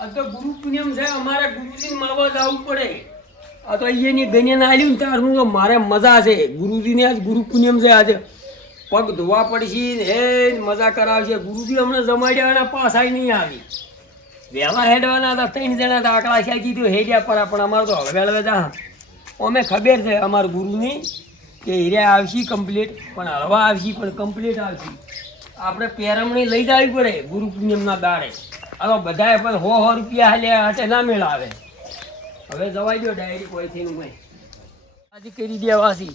આ તો ગુરુ પુણ્યમ છે, અમારે ગુરુજીને મળવા જવું પડે. આ તો અહીંયાની ગણ્યાને આવ્યું ને તારું તો મારે મજા છે. ગુરુજીને આજ ગુરુ પુણ્યમ છે. આજે પગ ધોવા પડશે હે મજા કરાવશે. ગુરુજી હમણાં જમાડ્યા પાછા નહીં આવી. વહેલા હેડવાના હતા, 3 જણા હતા. આકડા શાજી તો હેડ્યા પરા, પણ અમારે તો હળવે જા અમે ખબર છે અમારા ગુરુની કે હીર્યા આવશી કમ્પ્લીટ, પણ હળવા આવશી પણ કમ્પ્લીટ આવશી. આપણે પેરમણી લઈ જવી પડે ગુરુ પુણ્યમના દાડે. હવે બધાએ પણ 100 રૂપિયા હાલ્યા હાટે ના મેળ આવે. હવે જવાઈ દો ડાયરી કોઈથી મેં આજે કરી દેવાસી.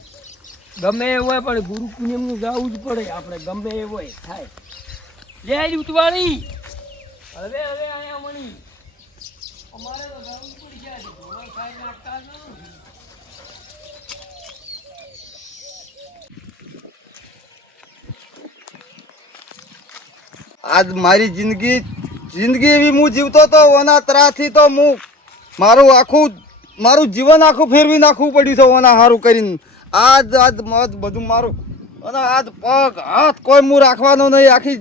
ગમે એવું હોય પણ ગુરુ પુણ્યમનું જવું જ પડે આપણે, ગમે એવું હોય થાય. લે આવી ઉતવાળી હવે અહીંયા મળી અમારે તો જવું પડશે. આજે ઘોડો ખાઈ નાખતા જ નથી. આજ મારી જિંદગી એવી હું જીવતો તો ઓના ત્રાસથી તો હું મારું જીવન આખું ફેરવી નાખવું પડ્યું છે ઓના સારું કરીને. આજ બધું મારું અને આજ પગ હાથ કોઈ હું રાખવાનો નહીં. આખી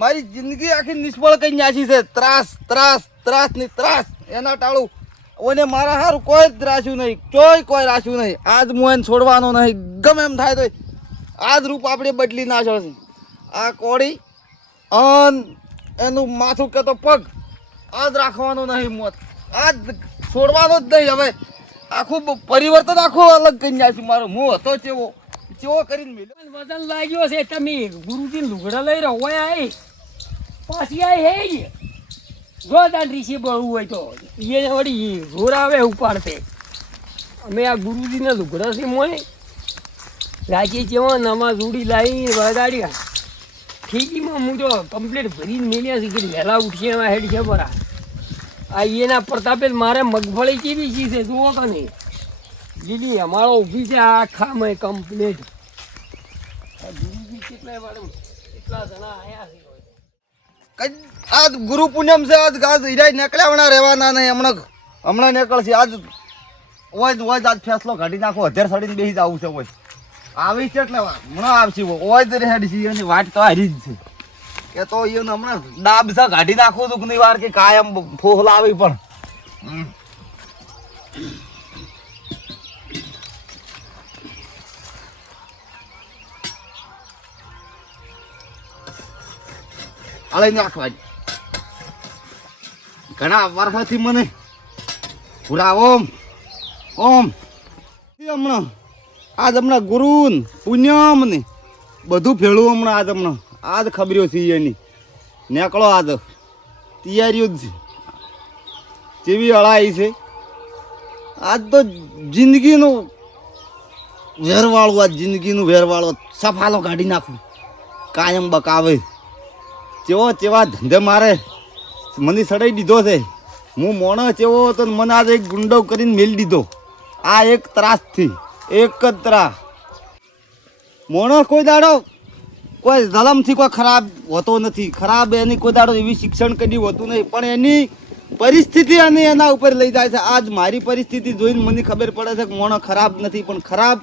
મારી જિંદગી આખી નિષ્ફળ કઈ નાખી છે. ત્રાસ ની ત્રાસ એના ટાળું ઓને મારા સારું કોઈ જ રાખ્યું નહીં, કોઈ રાખ્યું નહીં. આજ હું એને છોડવાનો નહીં. ગમે એમ થાય તો આજ રૂપ આપણે બદલી નાખ્યો છે. આ કોળી અન એનું માથું કે તો પગ આજ રાખવાનું નહીં. મોત આજ છોડવાનો જ નહીં. હવે આખું પરિવર્તન આખું અલગ કરી નાખ્યું મારું. હું હતો ચેવો કરીને મિલ્યો. વજન લાગ્યો છે. તમે ગુરુજી લુગડા લઈ રહ્યો હોય આય પાછી આય હે જો તાન રીસી બળવું હોય તો એને વળી ઘોર આવે ઉપાડતે. અમે આ ગુરુજીને લુગડા છે મોય રાખી જેવા નવા જોડી લાવી વગાડ્યા. ખેતીમાં હું તો કમ્પ્લીટ ભરીને મેલ્યા છે કે વહેલા ઉઠશે એમાં હેડ છે બરા. આ એના પ્રતાપે મારે મગફળી કેવી ચીજ છે જુઓ કે નહીં. લીલી અમારો ઊભી છે આખામાં કમ્પ્લીટ. ગુરુજી કેટલા જણા આવ્યા છે. આજ ગુરુ પૂનમ છે. આજ હીરા નીકળ્યા રહેવાના નહીં. હમણાં નીકળશે. આજ આજ ફેસલો કાઢી નાખો. 10 સડીને બેસી જવું છે. હોય આવી છે એટલે હમણાં આવશે. ઓય તો રેડ છે એની વાટ તો હારી જ છે કે તો એને હમણાં ડાબ છે કાઢી નાખવું તો ઘણી વાર કે કાયમ ફોહલા આવી પણ અળઈ નાખવા ઘણા વર્ષોથી મને પૂરા ઓમ હમણાં ગુરુ પુણ્યમ ને બધું ભેળું હમણાં આજ ખબર્યો છે એની નીકળો. આજ તૈયારીઓ જ જેવી અળાઈ છે. આજ તો જિંદગીનું વેરવાળું સફાલો કાઢી નાખું. કાયમ બકાવે ચેવા ધંધે મારે મને સડાઈ દીધો છે. હું મોણો ચેવો હતો મને આજ એક ગુંડો કરીને મેલી દીધો. આ એક ત્રાસથી એક જ ત્રાસ. મોણો કોઈ દાડો કોઈ જલમથી કોઈ ખરાબ હોતો નથી. ખરાબ એની કોઈ દાડો એવી શિક્ષણ કદી હોતું નહીં, પણ એની પરિસ્થિતિ અને એના ઉપર લઈ જાય છે. આજ મારી પરિસ્થિતિ જોઈને મને ખબર પડે છે કે મોણો ખરાબ નથી, પણ ખરાબ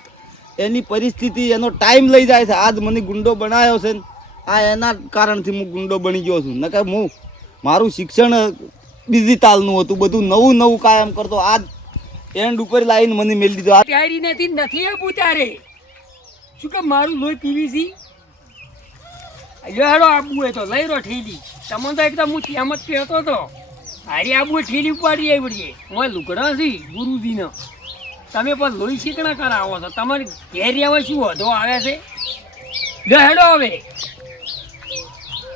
એની પરિસ્થિતિ એનો ટાઈમ લઈ જાય છે. આજ મને ગુંડો બનાવ્યો છે. આ એના કારણથી હું ગુંડો બની ગયો છું. નકર હું મારું શિક્ષણ ડિજિટલનું હતું, બધું નવું કાયમ કરતો. આજ એન્ડ ઉપર લાવીને મને મેળ દીધો. તૈયારી નથી આપું તારે શું કે મારું લોહી પીવી છે. હેડો આબુ હોય તો લઈ રહ્યો ઠેલી. તમને તો એકદમ હું ત્યાં જ કહેતો હતો હારી આબુ ઠેલી ઉપાડી આવી પડીએ. હું લુગડા છે ગુરુજીનો. તમે પણ લોહી શીખણા કરાવો છો. તમારે ઘેર રહેવા શું વધો આવે છે.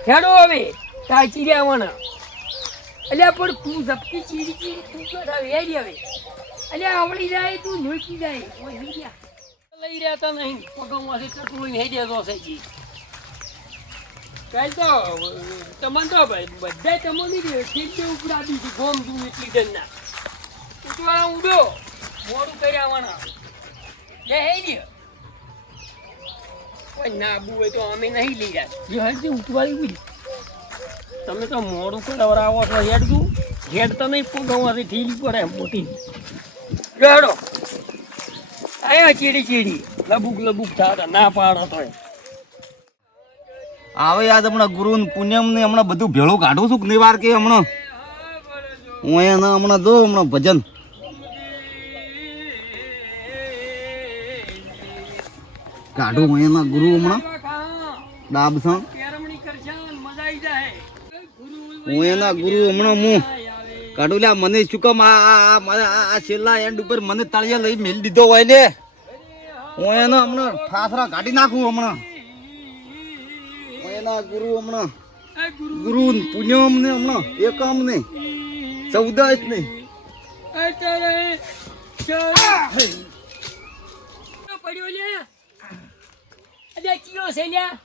હેડો હવે તાચી રહેવાના. એટલે પણ તું ઝપકી ચીડી તું હેરી હવે એટલે આવડી જાય તું લોચી જાય. લઈ રહ્યા તો નહીં પગમાંથી ચટલું હેરી દેતો છે. કાલ તો તમને તો બધા તમને ઠીક ઉપરાડી છે. ગોમ તું એટલી ડરના ઉઠવા ઉડો મોડું કરી આવવાના. લે હેરી કોઈ ના આબુ હોય તો અમે નહીં લઈ જાય. જે હજી ઉઠવાડી ઉડી તમે તો મોડું કરાવો છો. હેડ તો નહીં પગવાથી ઠીલી પડે મોટી. હેડો આયા ચીડી લબુક થતા ના પાડો તો આવે યાદ હમણાં ગુરુ પુણ્યમ ને હમણાં બધું ભેળું કાઢું છું ઘણી વાર કે હમણાં હું અહીંયા હમણાં જો હમણાં ભજન કાઢું હું એના ગુરુ હમણાં ડાબ છું હું એના ગુરુ હમણાં હું કાઢું લ્યા મને શું કામ આ છેલ્લા એન્ડ ઉપર મને તળિયા લઈ મેલી દીધો હોય ને હું એનો હમણાં ઠાસરા કાઢી નાખું હમણાં હું એના ગુરુ હમણાં ગુરુ પુણ્યમ ને હમણાં એકમ ને 14 જ નહીં પડ્યો લે અલ્યા ચિયો છે લ્યા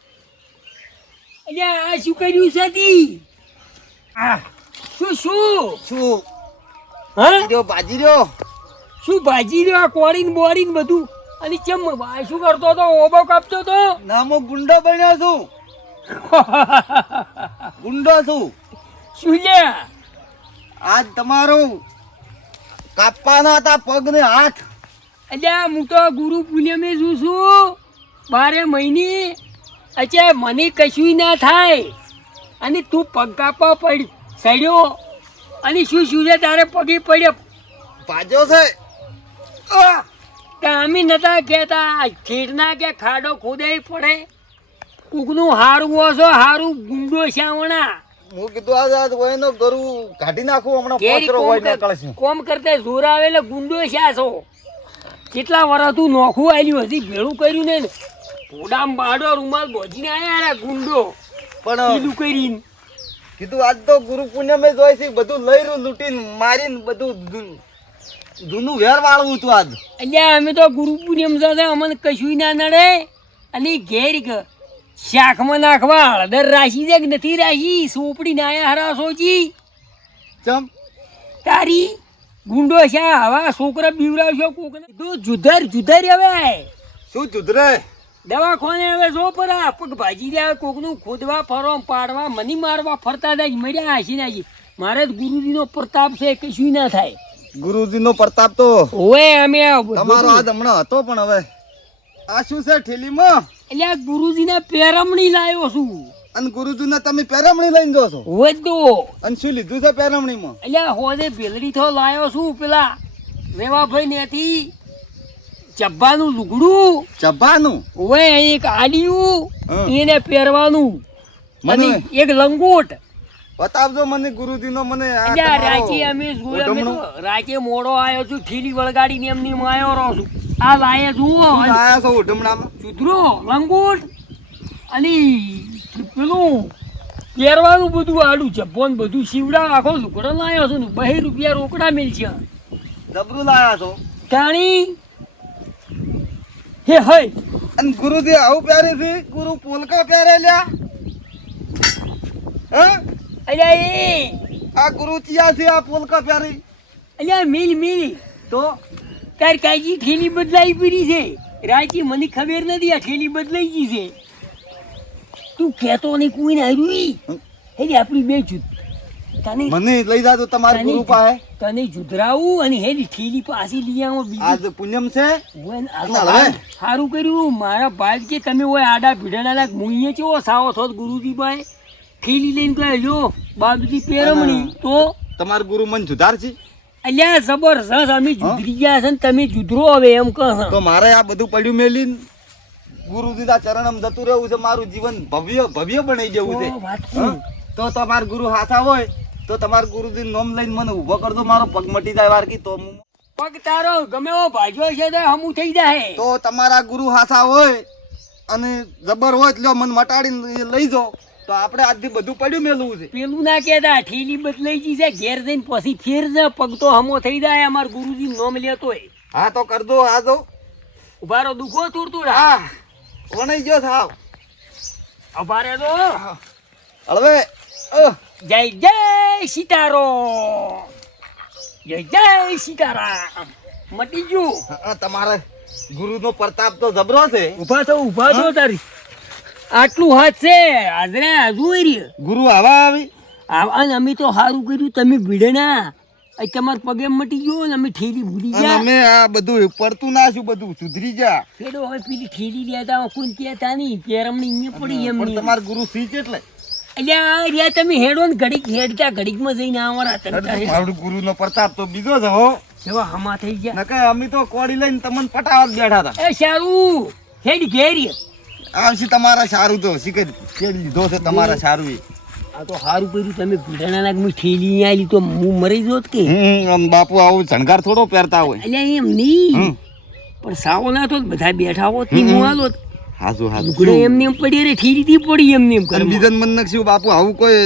અલ્યા આ શું કર્યું છે તી શું શું શું હા રહ્યો ભાજી રહ્યો શું ભાજી રહ્યો કોળીને બોળીને બધું અને ચમ આ શું કરતો તો ઓબો કાપતો તો ના હું ગુંડો બન્યો છું ગુંડો છું શું લ્યા આજ તમારું કાપવાના હતા પગ ને હાથ અલ્યા હું તો ગુરુ પૂનમે છું 12 મહિને અચ્છા મને કશું ના થાય અને તું પગ કાપવા સડ્યો અને શું શું છે તારે પગે પડ્યો ભાજો છે અમે નતા કહેતા ખેડના કે ખાડો ખોદે પડે કુકનું હારું હશો હારું ગુંડો શ્યાવણા હું કીધું આજ ઓયનો ગરુ કાઢી નાખું હમણાં પોચરો હોય ને કળશું કોમ કરતા જોર આવે એટલે ગુંડો શ્યા છો કેટલા વર્ષ તું નોખું આલ્યું હજી ભેળું કર્યું ને ઘોડામ બાડો રૂમાલ બોજીને આયા ગુંડો પણ કીધું કરીને કીધું આજ તો ગુરુ પૂનમે જોઈ છે બધું લઈ રહ્યું લૂંટીને મારીને બધું જૂનું વેર વાળવું હતું આજ અલ્યા અમે તો ગુરુ પૂનમ સાથે અમને કશું ના નડે અને ઘેર શાકમાં નાખવા હળદર રાશી છે કે નથી રાશી સોપડી નાયા હરા સોજી ચમ તારી ગુંડો છે હવા છોકરા બીવરાવશો કોકને જુધર જુધર હવે શું જુદરે દવાખાને હવે જો પર આ પગ ભાજી દે કોકનું ખોદવા ફરવા પાડવા મની મારવા ફરતા જાય મળ્યા હાસી નાજી મારે જ ગુરુજીનો પ્રતાપ છે કશું ના થાય ગુરુજીનો પ્રતાપ તો ઓય અમે તમારો આજ હમણાં હતો પણ હવે આ શું છે ઠેલીમાં એટલે આ ગુરુજીને પેરમણી લાવ્યો છું અને ગુરુજીને તમે પેરમણી લઈને જો છો હોય તો અને શું લીધું છે પેરમણીમાં એટલે હોદે ભેલડી થો લાવ્યો છું પેલા રેવાભાઈ નેથી ચબ્બાનું લુગડું ચબ્બાનું ઓય એક આડિયું એને પહેરવાનું અને મને એક લંગોટ બતાવજો મને ગુરુજીનો મને આ એટલે આ તમારો રાંચી અમે જોયું અમે તો ઓઢમણું. રાંચી મોડો આવ્યો છું ઠીલી વળગાડીને એમની માયો રહું છું આ લાયે જુઓ શું આયા છો ઉઢમણામાં સુધરો લંગોટ અને પેલું પહેરવાનું બધું આડું ચપ્પો ને બધું શીવડા આખો લુકડો લાવ્યો છું ને 2 રૂપિયા રોકડા મિલશે જબરું લાયા છો તાણી હે હય અને ગુરુજી આવું પહેરે છે ગુરુ પોલકા પહેરે લ્યા હા અલ્યા એ આ ગુરુ ચિયા છે આ પોલકા પહેરી અલ્યા મિલ તો તાર કાજી ઠેલી બદલાઈ પડી છે રાંચી મને ખબર નથી આ ઠેલી બદલાઈ ગઈ છે તું કહેતો નહીં કોઈ ને આવ્યું હેડી આપણી બે જૂથ તને મને લઈ જાજો તમારા ગુરુ પાસે તને જુધરાવું અને હેડી ઠેલી પાછી લઈ આવો બીજી આજ પૂનમ છે હવે સારું કર્યું મારા ભાઈ કે તમે ઓય આડા ભીડાના મુઈએ ચેવો સાવો થો ગુરુજી ભાઈ ઠેલી લઈને કહે લ્યો બાબુજી પેરમણી તો તમાર ગુરુ મન જુધાર છે અલ્યા જબરજસ્ત અમે જુધરી ગયા છે ને તમે જુધરો હવે એમ કહો તો મારે આ બધું પડ્યું મેલીને ગુરુજીના ચરણમ જતું રહેવું છે મારું જીવન ભવ્ય બનાવી દેવું છે વાત હા? તો તમાર ગુરુ હાથા હોય તો તમાર ગુરુજી નોમ લઈને મને ઊભો કર દો મારો પગ મટી જાય વારકી તો હું પગ તારો ગમે એવો ભાજ્યો છે તો હમું થઈ જાય તો તમારા ગુરુ હાથા હોય અને જબર હોય એટલે મને મટાડીને લઈ જાઓ તો આપણે આજથી બધું પડ્યું મેલવું છે પેલું ના કહેતા ઠેલી બદલાઈ ગઈ છે ઘેર જઈને પછી ફેર છે પગ તો હમો થઈ જાય અમાર ગુરુજી નોમ લેતોય હા તો કર દો આ દો ઉભારો દુખો તુરતુર હા વણાઈ ગયો થાવ ઉભા રે તો હવે જય જય સીતારામ જય જય સીતારામ મટી ગયું તમારે ગુરુનો પ્રતાપ તો જબરો છે ઉભા થો તારી આટલું હાથ છે હાજરે હજુ રહ્યું ગુરુ આવા આવી અને અમે તો સારું કર્યું તમે ભીડે ના તમારા પગે મટી ગયો ને અમે ઠેલી ભૂલી અને ગયા અમે આ બધું પડતું ના છું બધું સુધરી જા પેલો હવે પેલી ઠેલી લેતા કોઈ કહેતા નહીં પેરમણી અહીંયા પડી પણ એમની તમાર ગુરુ સી છે એટલે અલ્યા રિયા તમે હેડો ને ઘડીક હેડતા ઘડીકમાં જઈને આવવાના ચડતા હેડો. મારું ગુરુનો પ્રતાપ તો બીજો છે હો. જેવા હમા થઈ ગયા નકે અમે તો કોડી લઈને તમને પટાવવા જ બેઠા હતા. એ સારું હેડ ઘેરી આવશે તમારા સારું તો શીખે છેડી લીધો છે તમારા સારું એ. આ તો સારું કર્યું તમે ભીડાના નાક ઠેલી આલી તો હું મરી જોત કે આમ બાપુ આવું શણગાર થોડો પહેરતા હોય. અલ્યા એમ નહીં હમ. પણ સાવો ના તો બધા બેઠા હોત ની હું હાલો હાજુ હાજુ લુગડે એમને એમ પડી રે ઠીરીથી પડી એમને એમ અને ઘરમાં. બીજાને મન નખ્યું બાપુ આવું કોઈ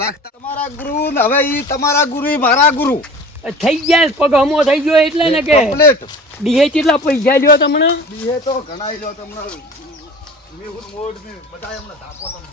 રાખતા તમારા ગુરુ ને હવે ઈ તમારા ગુરુ ઈ મારા ગુરુ થઈ ગયા પગ હમો થઈ ગયો એટલે ને કે કમ્પ્લીટ. ડીહે કેટલા પૈસા લ્યો તમને બીએ તો ઘણા લ્યો તમને મેહુલ મોડ ને બધા એમને ધાપો તમને